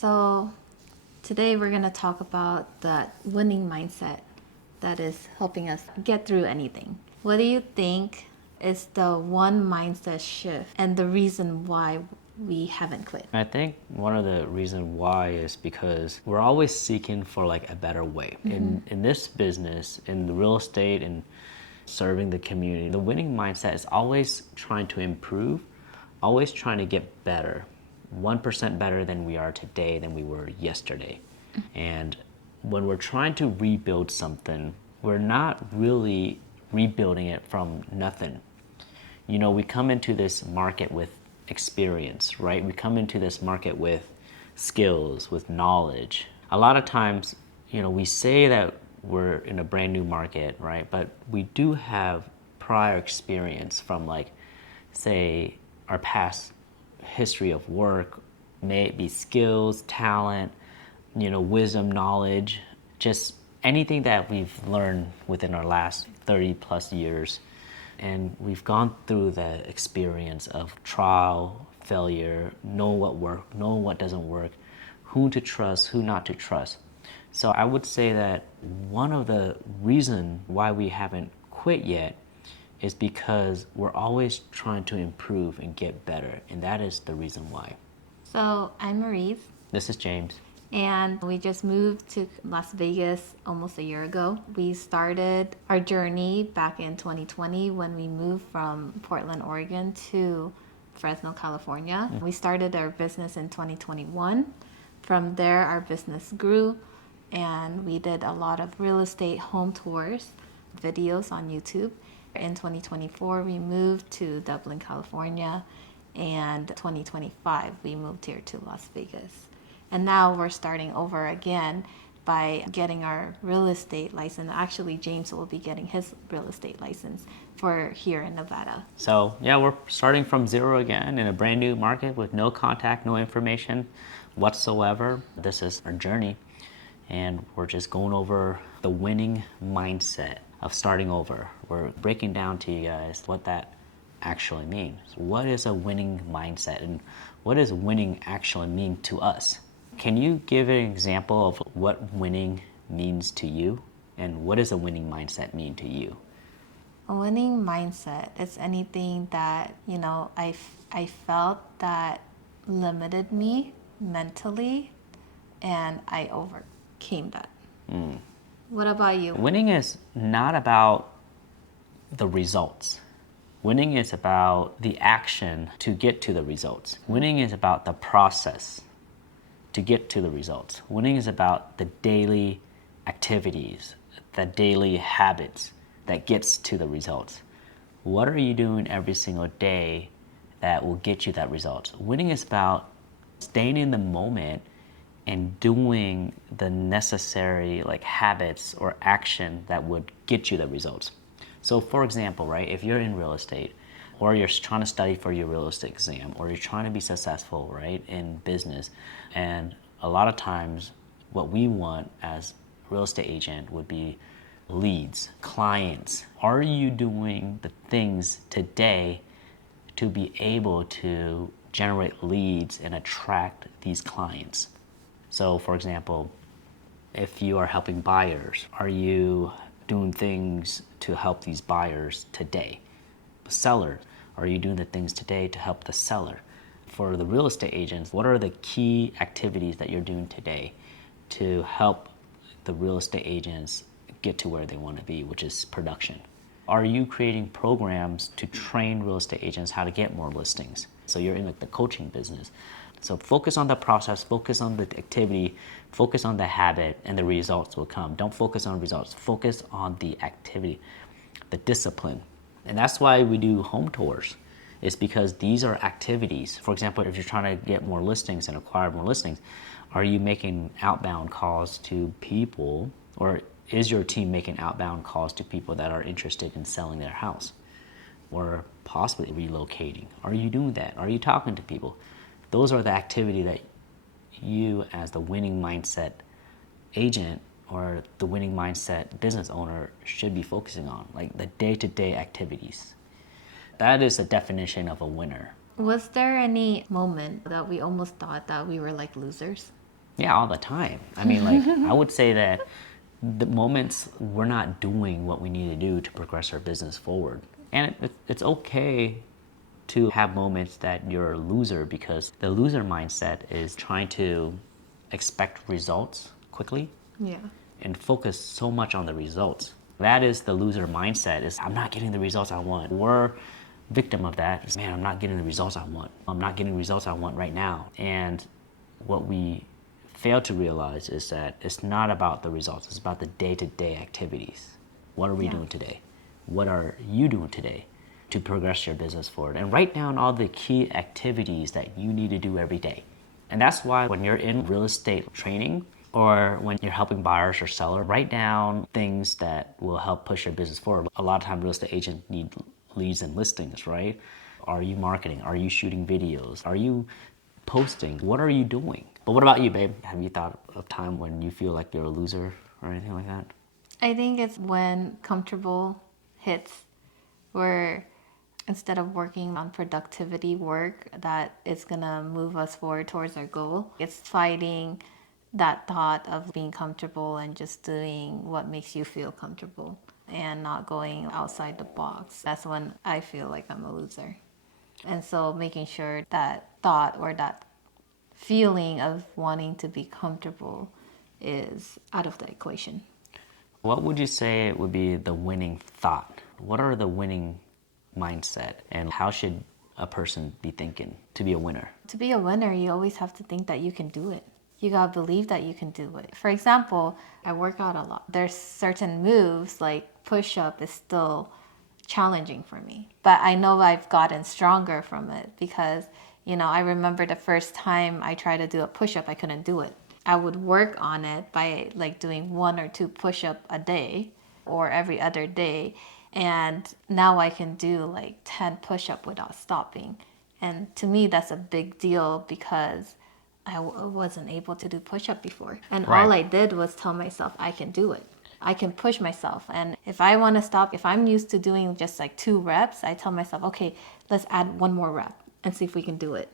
So today we're going to talk about that winning mindset that is helping us get through anything. What do you think is the one mindset shift and the reason why we haven't quit? I think one of the reasons why is because we're always seeking for like a better way. In this business, in the real estate and serving the community, the winning mindset is always trying to improve, always trying to get better. 1% better than we are today than we were yesterday. And when we're trying to rebuild something, we're not really rebuilding it from nothing. You know, we come into this market with experience, right? We come into this market with skills, with knowledge. A lot of times, you know, we say that we're in a brand new market, right? But we do have prior experience from, like, say, our past history of work, may it be skills, talent, you know, wisdom, knowledge, just anything that we've learned within our last 30 plus years. And we've gone through the experience of trial, failure, know what works, know what doesn't work, who to trust, who not to trust. So I would say that one of the reasons why we haven't quit yet is because we're always trying to improve and get better. And that is the reason why. So I'm Mariz. This is James. And we just moved to Las Vegas almost a year ago. We started our journey back in 2020 when we moved from Portland, Oregon to Fresno, California. We started our business in 2021. From there, our business grew and we did a lot of real estate home tours, videos on YouTube. In 2024, we moved to Dublin, California, and 2025, we moved here to Las Vegas. And now we're starting over again by getting our real estate license. Actually, James will be getting his real estate license for here in Nevada. So yeah, we're starting from zero again in a brand new market with no contact, no information whatsoever. This is our journey, and we're just going over the winning mindset of starting over. We're breaking down to you guys what that actually means. What is a winning mindset, and what does winning actually mean to us? Can you give an example of what winning means to you, and what does a winning mindset mean to you? A winning mindset is anything that, you know, I felt that limited me mentally, and I overcame that. What about you? Winning is not about the results. Winning is about the action to get to the results. Winning is about the process to get to the results. Winning is about the daily activities, the daily habits that gets to the results. What are you doing every single day that will get you that result? Winning is about staying in the moment and doing the necessary habits or action that would get you the results. So for example, right, if you're in real estate, or you're trying to study for your real estate exam, or you're trying to be successful, right, in business, and a lot of times what we want as a real estate agent would be leads, clients. Are you doing the things today to be able to generate leads and attract these clients? So for example, if you are helping buyers, are you doing things to help these buyers today? Seller, are you doing the things today to help the seller? For the real estate agents, what are the key activities that you're doing today to help the real estate agents get to where they want to be, which is production? Are you creating programs to train real estate agents how to get more listings? So you're in the coaching business. So focus on the process, focus on the activity, focus on the habit, and the results will come. Don't focus on results, focus on the activity, the discipline. And that's why we do home tours. It's because these are activities. For example, if you're trying to get more listings and acquire more listings, are you making outbound calls to people, or is your team making outbound calls to people that are interested in selling their house or possibly relocating? Are you doing that? Are you talking to people? Those are the activity that you as the winning mindset agent or the winning mindset business owner should be focusing on, like the day-to-day activities. That is the definition of a winner. Was there any moment that we almost thought that we were like losers? Yeah, all the time. I mean, like, I would say that the moments we're not doing what we need to do to progress our business forward. And it's okay to have moments that you're a loser, because the loser mindset is trying to expect results quickly Yeah. and focus so much on the results. That is the loser mindset, is I'm not getting the results I want. We're victim of that. Is, man, I'm not getting the results I want. I'm not getting the results I want right now. And what we fail to realize is that it's not about the results. It's about the day-to-day activities. What are we doing today? What are you doing today to progress your business forward? And write down all the key activities that you need to do every day. And that's why when you're in real estate training, or when you're helping buyers or sellers, write down things that will help push your business forward. A lot of times real estate agents need leads and listings, right? Are you marketing? Are you shooting videos? Are you posting? What are you doing? But what about you, babe? Have you thought of time when you feel like you're a loser or anything like that? I think it's when comfortable hits, where instead of working on productivity work that is gonna move us forward towards our goal, it's fighting that thought of being comfortable and just doing what makes you feel comfortable and not going outside the box. That's when I feel like I'm a loser. And so making sure that thought or that feeling of wanting to be comfortable is out of the equation. What would you say would be the winning thought? What are the winning mindset, and how should a person be thinking to be a winner? To be a winner, you always have to think that you can do it. You gotta believe that you can do it. For example, I work out a lot. There's certain moves like push up is still challenging for me, but I know I've gotten stronger from it because, I remember the first time I tried to do a push up, I couldn't do it. I would work on it by like doing 1 or 2 push up a day or every other day. And now I can do like 10 push up without stopping. And to me, that's a big deal because I wasn't able to do push up before. And all I did was tell myself I can do it. I can push myself. And if I want to stop, if I'm used to doing just like 2 reps, I tell myself, okay, let's add 1 more rep and see if we can do it.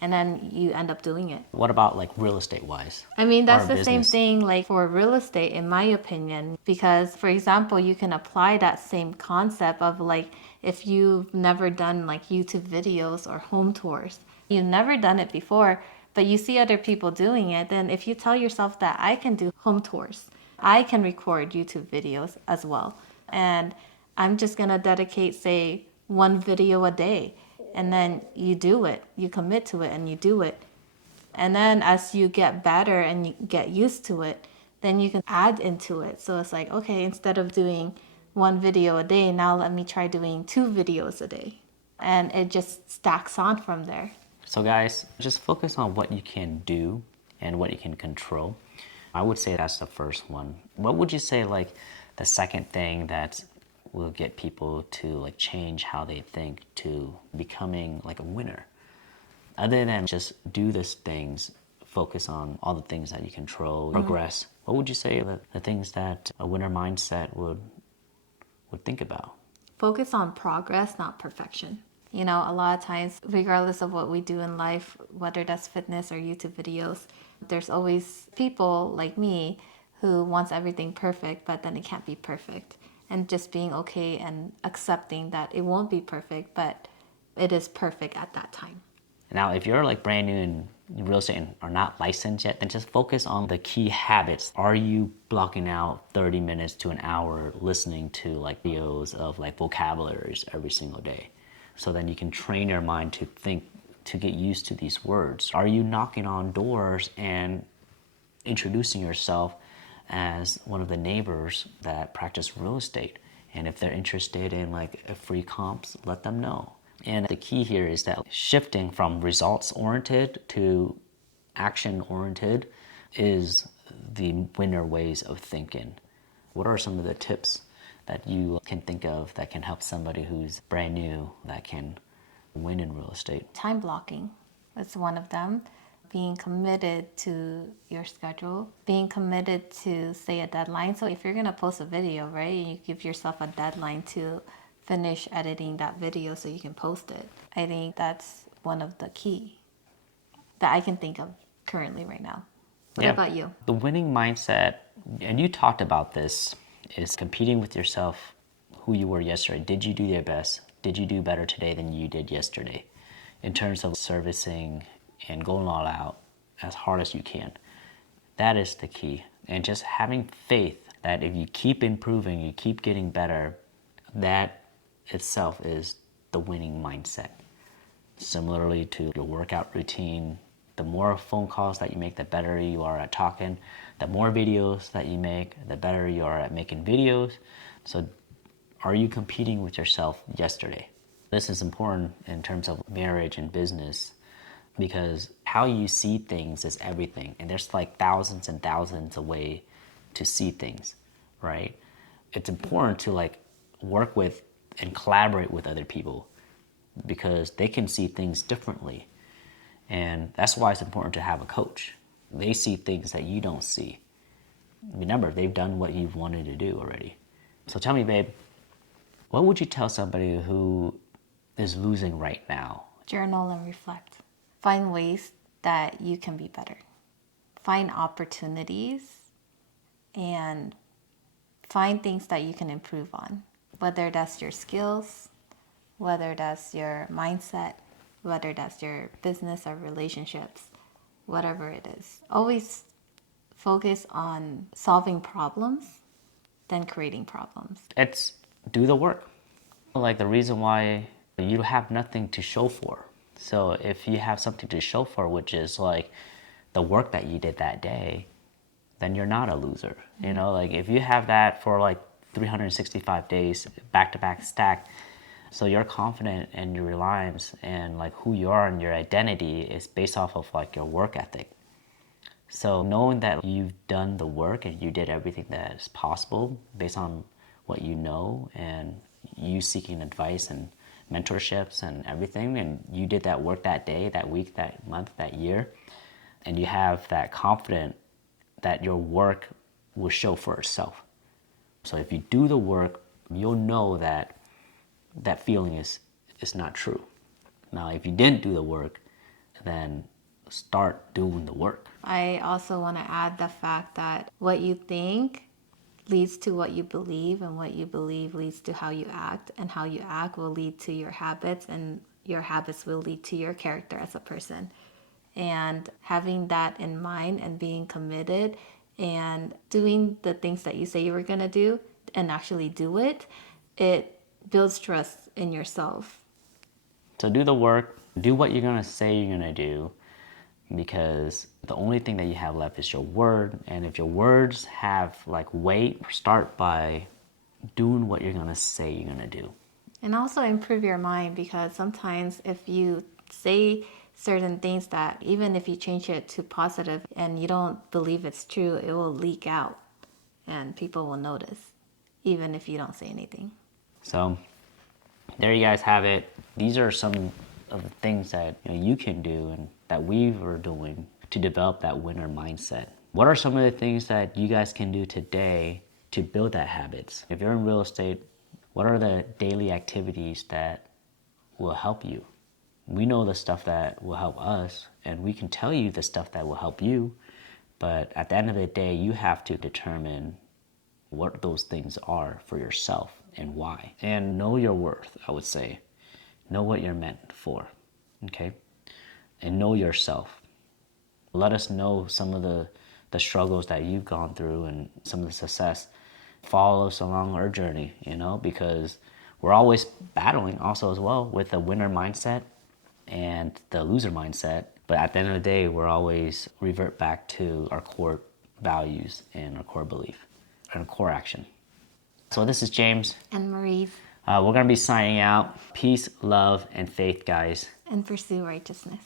And then you end up doing it. What about like real estate wise? I mean, that's the same business? thing like for real estate, in my opinion, because for example, you can apply that same concept of like if you've never done like YouTube videos or home tours, you've never done it before, but you see other people doing it, then if you tell yourself that I can do home tours, I can record YouTube videos as well, and I'm just gonna dedicate, say, 1 video a day, and then you do it, you commit to it, and you do it. And then as you get better and you get used to it, then you can add into it. So it's like, okay, instead of doing 1 video a day, now let me try doing 2 videos a day. And it just stacks on from there. So guys, just focus on what you can do and what you can control. I would say that's the first one. What would you say like the second thing that will get people to like change how they think to becoming like a winner? Other than just do these things, focus on all the things that you control, progress. What would you say are the things that a winner mindset would think about? Focus on progress, not perfection. A lot of times, regardless of what we do in life, whether that's fitness or YouTube videos, there's always people like me who wants everything perfect, but then it can't be perfect. And just being okay and accepting that it won't be perfect, but it is perfect at that time. Now, if you're like brand new in real estate and are not licensed yet, then just focus on the key habits. Are you blocking out 30 minutes to an hour listening to like videos of like vocabularies every single day? So then you can train your mind to think, to get used to these words. Are you knocking on doors and introducing yourself as one of the neighbors that practice real estate? And if they're interested in like a free comps, let them know. And the key here is that shifting from results-oriented to action-oriented is the winner ways of thinking. What are some of the tips that you can think of that can help somebody who's brand new that can win in real estate? Time blocking is one of them. Being committed to your schedule, being committed to, say, a deadline. So if you're going to post a video, right, you give yourself a deadline to finish editing that video so you can post it. I think that's one of the key that I can think of currently right now. What about you? The winning mindset, and you talked about this, is competing with yourself, who you were yesterday. Did you do your best? Did you do better today than you did yesterday? In terms of servicing and going all out as hard as you can. That is the key. And just having faith that if you keep improving, you keep getting better, that itself is the winning mindset. Similarly to your workout routine, the more phone calls that you make, the better you are at talking. The more videos that you make, the better you are at making videos. So are you competing with yourself yesterday? This is important in terms of marriage and business because how you see things is everything. And there's like thousands and thousands of ways to see things, right? It's important to like work with and collaborate with other people because they can see things differently. And that's why it's important to have a coach. They see things that you don't see. Remember, they've done what you've wanted to do already. So tell me, babe, what would you tell somebody who is losing right now? Journal and reflect. Find ways that you can be better. Find opportunities and find things that you can improve on. Whether that's your skills, whether that's your mindset, whether that's your business or relationships, whatever it is. Always focus on solving problems than creating problems. It's do the work. Like the reason why you have nothing to show for. So if you have something to show for, which is like the work that you did that day, then you're not a loser. You know, like if you have that for like 365 days, back-to-back stack, so you're confident in your reliance and like who you are and your identity is based off of like your work ethic. So knowing that you've done the work and you did everything that is possible based on what you know and you seeking advice and mentorships and everything, and you did that work that day, that week, that month, that year, and you have that confidence that your work will show for itself. So if you do the work, you'll know that that feeling is not true. Now, if you didn't do the work, then start doing the work. I also want to add the fact that what you think leads to what you believe, and what you believe leads to how you act, and how you act will lead to your habits, and your habits will lead to your character as a person. And having that in mind and being committed and doing the things that you say you were going to do and actually do it, it builds trust in yourself. So do the work, do what you're going to say you're going to do, because the only thing that you have left is your word. And if your words have like weight, start by doing what you're going to say you're going to do. And also improve your mind, because sometimes if you say certain things that even if you change it to positive and you don't believe it's true, it will leak out and people will notice, even if you don't say anything. So there you guys have it. These are some of the things that you can do and that we were doing to develop that winner mindset. What are some of the things that you guys can do today to build that habits? If you're in real estate, what are the daily activities that will help you? We know the stuff that will help us, and we can tell you the stuff that will help you, but at the end of the day, you have to determine what those things are for yourself and why. And know your worth, I would say. Know what you're meant for, okay? And know yourself. Let us know some of the struggles that you've gone through and some of the success. Follow us along our journey, because we're always battling also as well with the winner mindset and the loser mindset. But at the end of the day, we're always revert back to our core values and our core belief and core action. So this is James. And Mariz. We're going to be signing out. Peace, love, and faith, guys. And pursue righteousness.